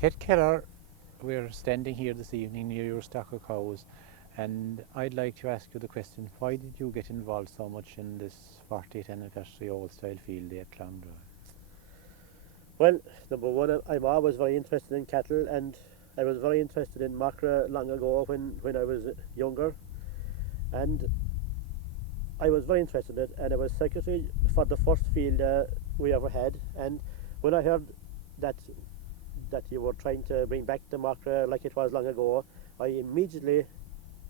Ted Keller, we're standing here this evening near your stock of cows, and I'd like to ask you the question, why did you get involved so much in this 40th anniversary old style field day at Clondra? Well, number one, I'm always very interested in cattle, and I was very interested in macra long ago when I was younger, and I was very interested in it, and I was secretary for the first field we ever had, and when I heard that you were trying to bring back the macra like it was long ago, I immediately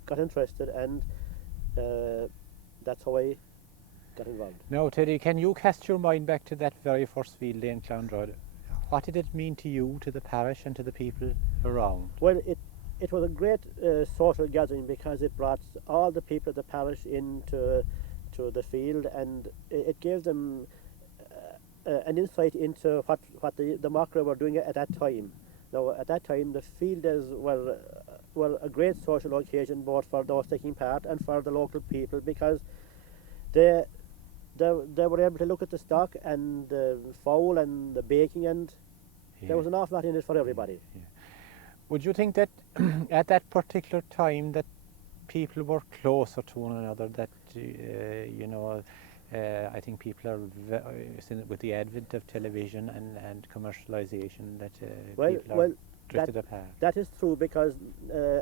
got interested, and that's how I got involved. Now, Teddy, can you cast your mind back to that very first field day in Clondra? What did it mean to you, to the parish, and to the people around? Well, it was a great social gathering because it brought all the people of the parish into to the field, and it gave them an insight into what the Macra were doing at that time. Now, at that time, the fielders were a great social occasion both for those taking part and for the local people, because they they were able to look at the stock and the fowl and the baking, and there was an awful lot in it for everybody. Yeah. Would you think that at that particular time that people were closer to one another, that I think people are with the advent of television and commercialisation, that people are drifted apart? That is true, because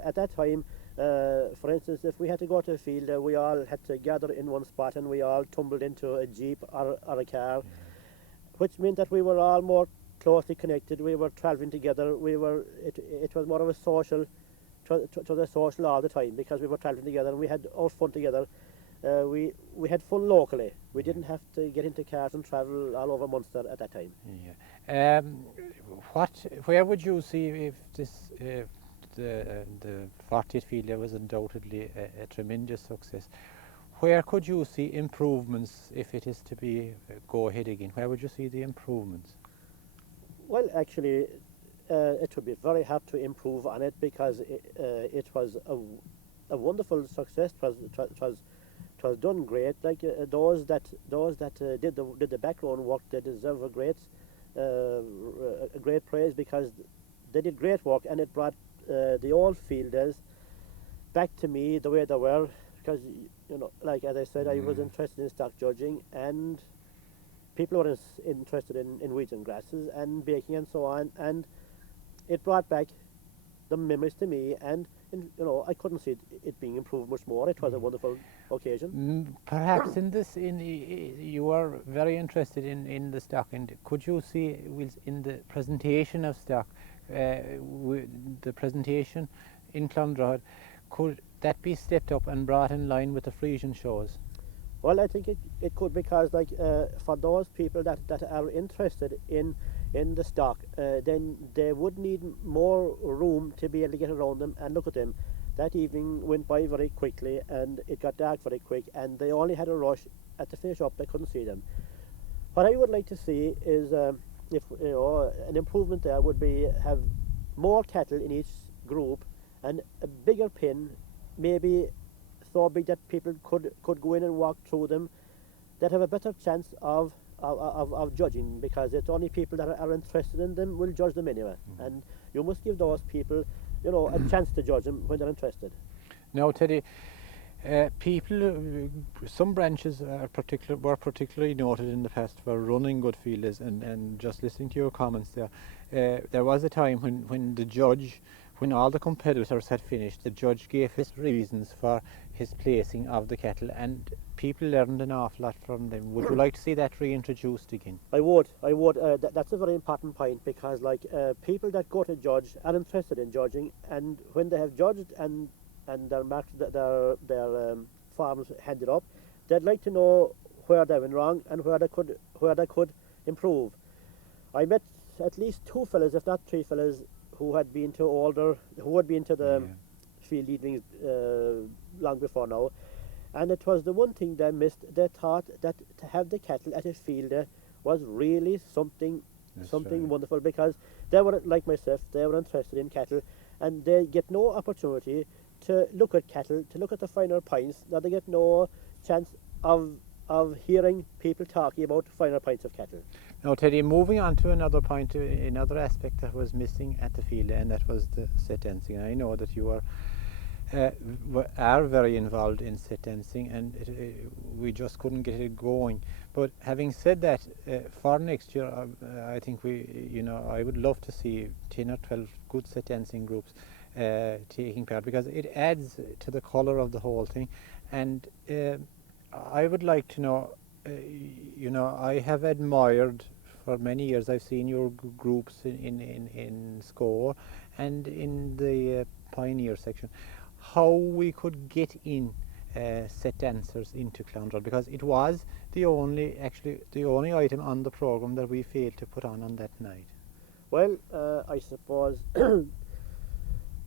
at that time, for instance, if we had to go to a field, we all had to gather in one spot, and we all tumbled into a jeep or a car, which meant that we were all more closely connected. We were travelling together. It was more of a social. It was a social all the time, because we were travelling together and we had our fun together. We had fun locally. We didn't have to get into cars and travel all over Munster at that time. Yeah. Where would you see if this the 40th field was undoubtedly a tremendous success? Where could you see improvements if it is to be go ahead again? Where would you see the improvements? Well, actually, it would be very hard to improve on it, because it was a wonderful success. It was done great. Like those that did the background work, they deserve a great praise, because they did great work, and it brought the old fielders back to me the way they were. Because like as I said, I was interested in stock judging, and people were interested in weeds and grasses and baking and so on, and it brought back the memories to me, and I couldn't see it being improved much more. It was a wonderful occasion. Perhaps you are very interested in the stock, and could you see in the presentation of stock, the presentation in Clondra, could that be stepped up and brought in line with the Frisian shows? Well, I think it could, because like for those people that are interested in the stock, then they would need more room to be able to get around them and look at them. That evening went by very quickly, and it got dark very quick, and they only had a rush at the finish up. They couldn't see them. What I would like to see is if an improvement there would be have more cattle in each group, and a bigger pen, maybe so big that people could go in and walk through them, that have a better chance of judging, because it's only people that are interested in them will judge them anyway, and you must give those people a chance to judge them when they're interested. Now, Teddy, some branches were particularly noted in the past for running good fielders, and just listening to your comments there was a time when all the competitors had finished, the judge gave his reasons for his placing of the cattle, and people learned an awful lot from them. Would you like to see that reintroduced again? I would. That's a very important point, because like people that go to judge are interested in judging, and when they have judged and their farms handed up, they'd like to know where they went wrong and where they could improve. I met at least two fellas, if not three fellas, who had been to the field evenings long before now, and it was the one thing they missed. They thought that to have the cattle at a field was really something wonderful, because they were like myself. They were interested in cattle, and they get no opportunity to look at cattle, to look at the finer points. Now they get no chance of of hearing people talking about finer pints of cattle. Now, Teddy, moving on to another point, another aspect that was missing at the field, and that was the set dancing. I know that you are very involved in set dancing, and we just couldn't get it going. But having said that, for next year, I think I would love to see 10 or 12 good set dancing groups taking part, because it adds to the colour of the whole thing. And I would like to know, I have admired for many years. I've seen your groups in Score and in the Pioneer section, how we could get in set dancers into Clonrod, because it was the only item on the programme that we failed to put on that night. Well, I suppose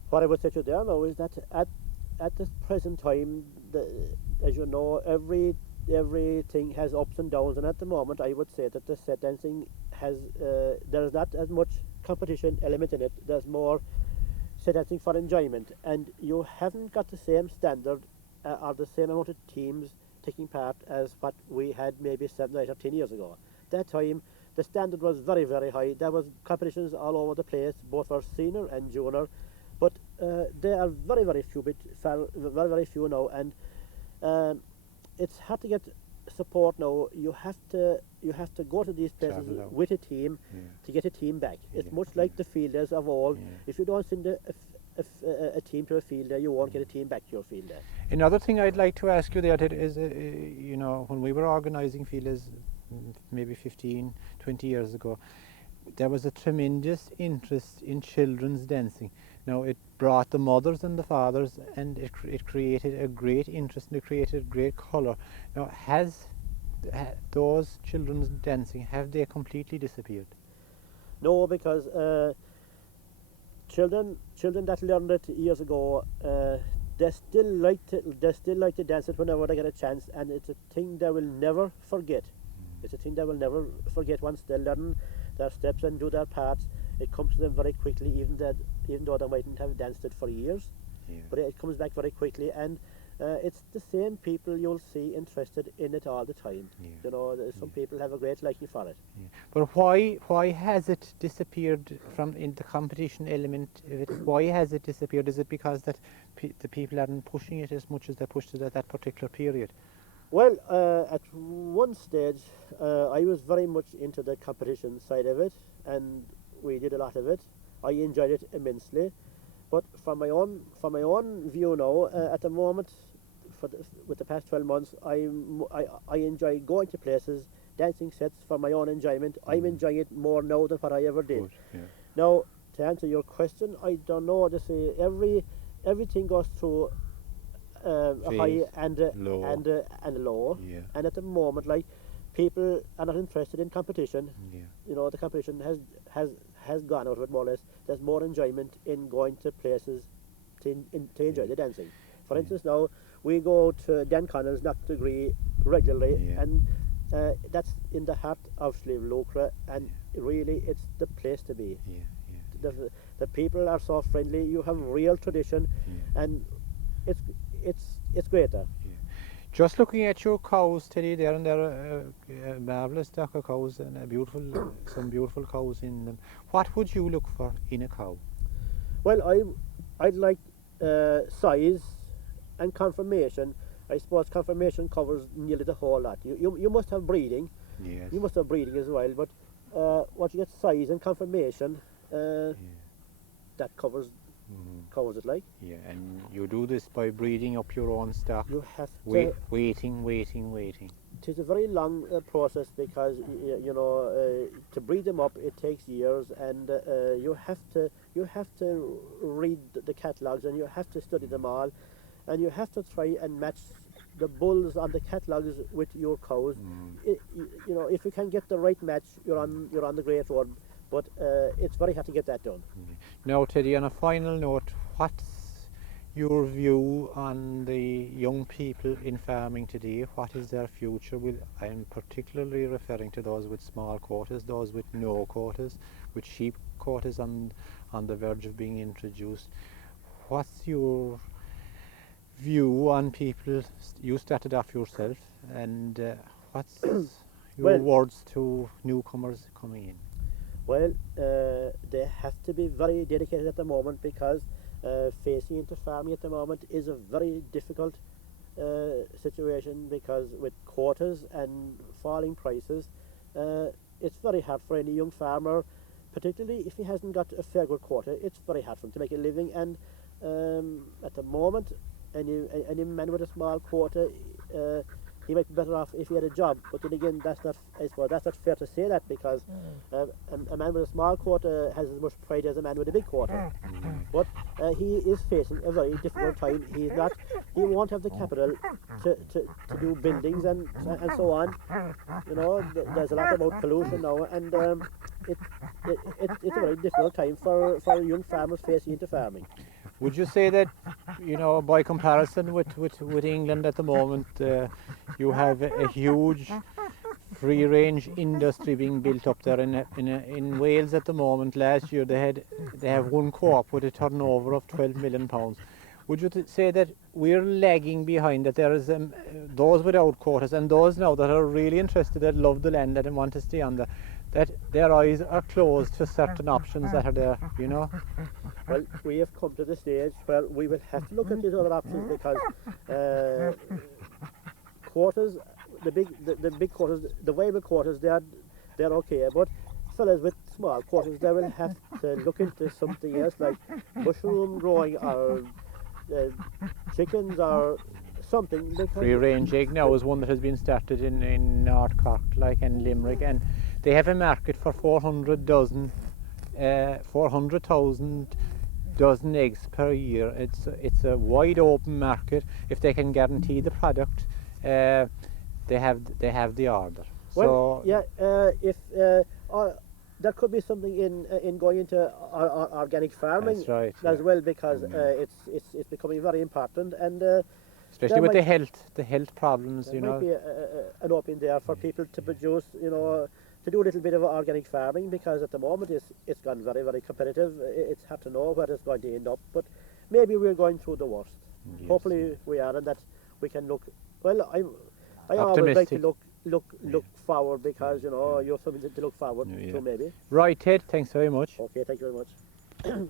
what I would say to you there now is that at this present time, as you know, everything has ups and downs, and at the moment I would say that the set dancing has there is not as much competition element in it. There's more set dancing for enjoyment, and you haven't got the same standard or the same amount of teams taking part as what we had maybe 7, 8 or 10 years ago. That time the standard was very, very high. There was competitions all over the place, both for senior and junior, but there are very, very few now, and it's hard to get support now. You have to go to these places with a team to get a team back. It's much like the fielders of old. If you don't send a team to a fielder, you won't get a team back to your fielder. Another thing I'd like to ask you there, Ted, is when we were organising fielders maybe 15, 20 years ago, there was a tremendous interest in children's dancing. Now, it brought the mothers and the fathers, and it created a great interest, and it created great colour. Now, those children's dancing, have they completely disappeared? No, because children that learned it years ago, they still like to dance it whenever they get a chance, and it's a thing they will never forget. It's a thing they will never forget. Once they learn their steps and do their parts, it comes to them very quickly, even though they mightn't have danced it for years. But it comes back very quickly, and it's the same people you'll see interested in it all the time. Some people have a great liking for it. But why has it disappeared from in the competition element of it? Why has it disappeared? Is it because that the people aren't pushing it as much as they pushed it at that particular period? Well, at one stage, I was very much into the competition side of it, and we did a lot of it. I enjoyed it immensely. But from my own view now, at the moment, with the past 12 months, I enjoy going to places, dancing sets for my own enjoyment. I'm enjoying it more now than what I ever did. Good, yeah. Now, to answer your question, I don't know. Just say everything goes through a high and a low. Yeah. And at the moment, like, people are not interested in competition. Yeah. The competition has gone out of it more or less. There's more enjoyment in going to places to enjoy the dancing. For instance, now we go to Dan Connell's Knock Degree regularly, and that's in the heart of Slieve Lucre, and really it's the place to be. The people are so friendly. You have real tradition, and it's great there. Just looking at your cows, Teddy, there and there are marvellous stock of cows and some beautiful cows in them. What would you look for in a cow? Well, I'd like size and conformation. I suppose conformation covers nearly the whole lot. You must have breeding. Yes. You must have breeding as well, but once you get size and conformation, that covers it, like. Yeah, and you do this by breeding up your own stock. You have to waiting. It is a very long process, because to breed them up it takes years, and you have to read the catalogues, and you have to study them all, and you have to try and match the bulls on the catalogues with your cows. If you can get the right match, you're on the great road. But it's very hard to get that done. Now, Teddy, on a final note, what's your view on the young people in farming today? What is their future? I'm particularly referring to those with small quotas, those with no quotas, with sheep quotas on the verge of being introduced. What's your view on people? You started off yourself, and What's your Well, words to newcomers coming in? Well, they have to be very dedicated at the moment because facing into farming at the moment is a very difficult situation because with quotas and falling prices, it's very hard for any young farmer, particularly if he hasn't got a fair good quota. It's very hard for him to make a living, and at the moment, any man with a small quota, he might be better off if he had a job. But then again, that's not, I suppose, that's not fair to say that because a man with a small quota has as much pride as a man with a big quota. But he is facing a very difficult time. He won't have the capital to do buildings and so on. You know, there's a lot about pollution now, and it's a very difficult time for young farmers facing into farming. Would you say that, by comparison with England at the moment, you have a huge free range industry being built up there in Wales at the moment? Last year they have one co-op with a turnover of £12 million. Would you say that we're lagging behind, that there is those without quotas and those now that are really interested, that love the land and want to stay on there, that their eyes are closed to certain options that are there, Well, we have come to the stage where we will have to look at these other options because quotas, the big quotas, the viable quotas, they're okay, but fellas with small quotas, they will have to look into something else like mushroom growing or chickens or something. Free range egg now is one that has been started in North Cork, like, and Limerick, and they have a market for 400,000 dozen eggs per year. It's a wide open market. If they can guarantee the product, they have the order. Well, So yeah, if there could be something in going into organic farming that's right. as Yeah. well because it's becoming very important and Especially there with might the health problems, there might be an opening there for people to produce, to do a little bit of organic farming because at the moment it's gone very, very competitive. It's hard to know where it's going to end up, but maybe we're going through the worst. Yes. Hopefully we are, and that we can look. Well, I always like to Optimistic. look forward because you have something to look forward Yeah. to maybe. Right, Ted. Thanks very much. Okay, thank you very much.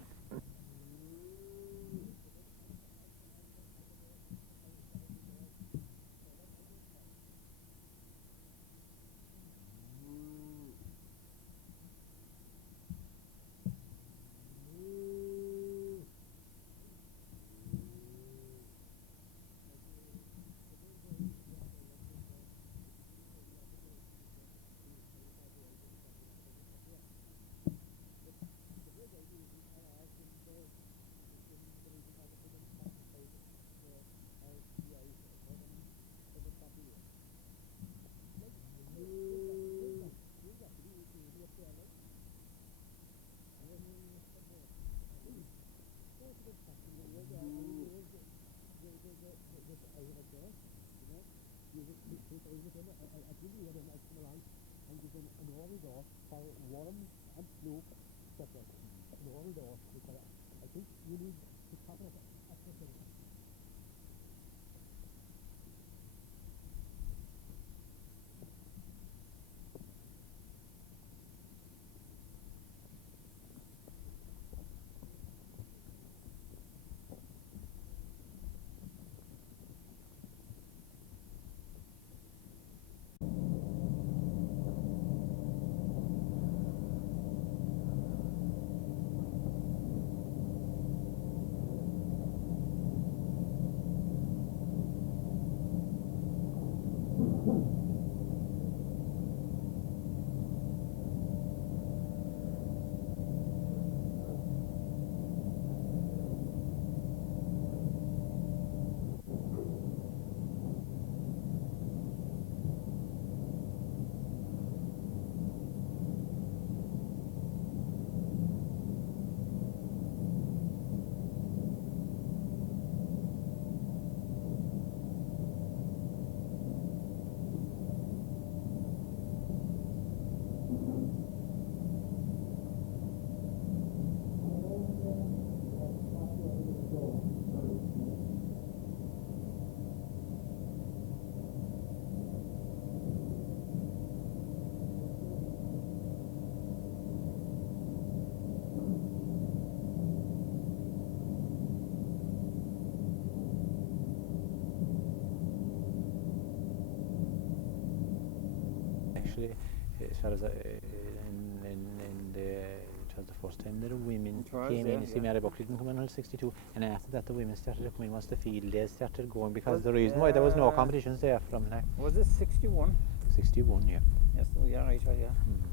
actually, sort of, in the, it was the first time that the women It was, came yeah, in. You see, yeah. Mary Buck didn't come in until 62, and after that the women started to come in once the field days started going, because Was- the reason why there was no yeah. competitions there from like Was it 61? 61, yeah. Yes, oh, yeah, right, yeah. Mm.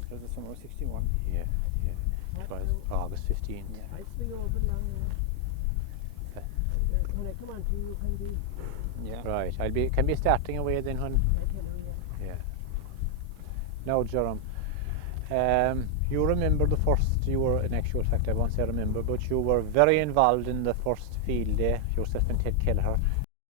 It was the summer of 61. Yeah, yeah. It was August 15th. Yeah. I swing over now. When I come on to you, can be Yeah. Right, can be starting away then when, yeah. yeah. Now, Jerome, you remember the first, you were, in actual fact, I won't say remember, but you were very involved in the first field day, yourself and Ted Kelleher.